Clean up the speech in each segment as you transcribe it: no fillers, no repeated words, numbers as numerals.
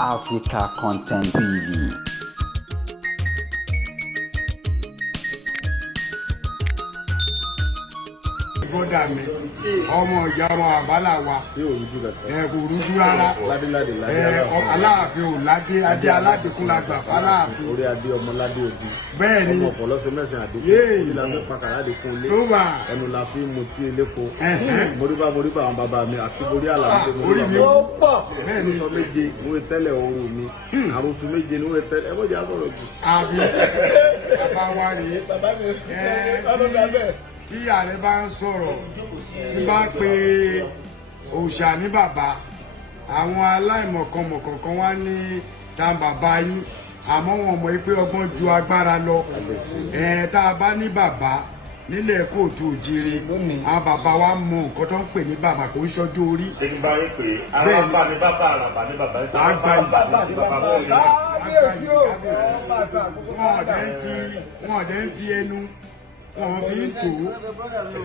Africa Content TV. Brother mi ọmọ ìyá ọmọ àbálà wa kò rújú rárá aláàfin ò ládé adé aládékún la gbà fáláàfin orí adé ọmọ ládé òdi bẹ́ẹ̀ ni ọmọ ọ̀pọ̀lọsẹ̀ mẹ́sàn-án àdékún ìlà fún pàkàrà àdékún lé ẹnu la fi mu tí elépo moríbá àwọn bàbá mi àsìkò àlàmúṣe orí mi ó pọ̀ bẹ́ẹ̀ ni sọ méje níwèé tẹ́lẹ̀ ooru mi àròfin méje níwèé tẹ́lẹ̀ ẹgbẹ́jì àbọ̀rọ̀ jù. àbí bàbá wa rèé tí Ààrẹ bá ń sọ̀rọ̀ tí bá pe òòṣà ní bàbá àwọn aláìmọ̀kànmọ̀kàn kan wá ní ta bàbá yín àmọ́ wọn mọ̀ pé ọgbọ́n ju agbára lọ tá a bá ní bàbá nílẹ̀ kóòtù òjìire àwọn bàbá wa mọ nǹkan tó ń pè ní bàbá kò ń ṣọjọ́ orí. èyí bá rí pé arábà ní bàbá àràbà ní bàbá àgbà yìí wọn ọ̀dẹ́ ń fi ẹnu wọn fi ń tò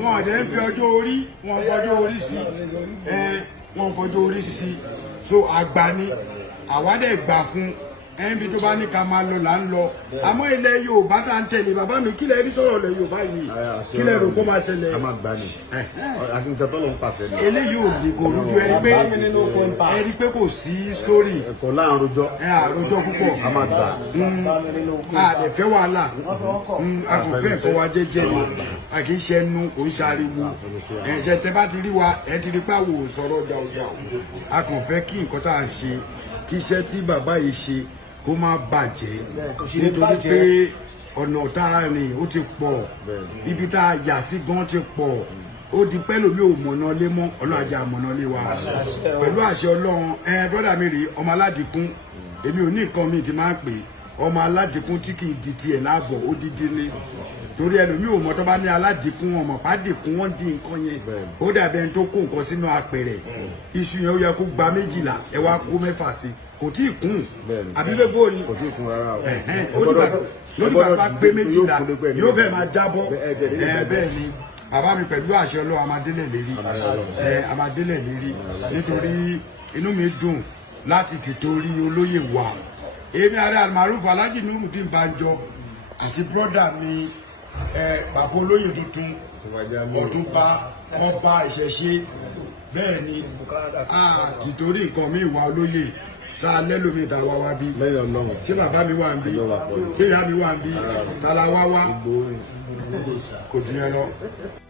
wọn ọ̀dẹ́ ń fi ọjọ́ orí wọn fọjọ́ orí sí wọn fọjọ́ orí sí so àgbà ni àwádẹ́ gbà fún ẹnbi tó bá ní ká máa lọ là ń lọ àmọ́ ilẹ̀ Yorùbá tá ń tẹ̀lé bàbá mi kílẹ̀ rí sọ̀rọ̀ ilẹ̀ Yorùbá yìí kílẹ̀ rò kó máa ṣẹlẹ̀. a máa gbà ní àtúntò tó ló ń pàṣẹ ní. eléyìí ò lè kò rújú ẹni pé kò sí sítórì. ẹ̀kọ́ láàrújọ. àròjọ púpọ̀. a máa gbà. àdẹ̀fẹ́ wàhálà àkànfẹ́ ẹ̀kọ́ wa jẹ́jẹ́ ni a kì í ṣe ẹnu kò ń ṣariwo ẹ̀jẹ̀ tẹ́ bá ti rí wa ẹ̀ ti rí pàwọ̀ sọ̀rọ̀ jàùjàù a kàn fẹ́ kí nǹkan tá à ń ṣe kí iṣẹ́ tí bàbá yìí ṣe kó má bàjẹ́ nítorí pé ọ̀nà tá a rìn ó ti pọ̀ ibi tá a yà sí gan ti pọ̀ ó di pẹ́lòmí ò mọ̀nà lé mọ́ ọlọ́run ajá mọ̀nà lé wa pẹ̀lú àṣẹ ọlọ́run brọ́dà mi rèé ọmọ aládìkún èmi ò ní nǹkan mi ti máa ń pè ọmọ aládìkún tí kì í di tiẹ̀ láàbọ̀ ó dídí ní torí ẹlòmí ò mọ̀ tó bá ní aládìkún ọmọ pàdìkún wọ́n dín nǹkan yẹn ó dàbí ẹni tó kó nǹkan sínú apẹ̀rẹ̀ iṣu yẹn ó yẹ kó gba 12 ẹ wá kó 6 sí kò tí ì kún àbí bẹ́ẹ̀ bó ni kò tí ì kún rárá o lórí bàbá gbé 12 yóò fẹ́ máa jábọ́ bẹ́ẹ̀ ni bàbá mi pẹ̀lú àṣẹ Ọlọ́run amadélẹ̀ lérí nítorí inú mi dùn láti tìtorí olóyè wa èmi Ààrẹ Almaroof Alhaji Nurudeen Banjo àti brọ́dà mi bàbá olóyè tuntun ọ̀túnba ọba ìṣẹ̀ṣe bẹ́ẹ̀ ni tìtorí nǹkan mi ìwà olóyè sáà lẹ́lòmí ìdáwà wá bí ṣé bàbá mi wà ń bí ṣé ìyá mi wà ń bí tàlà wá kò jù yẹn lọ.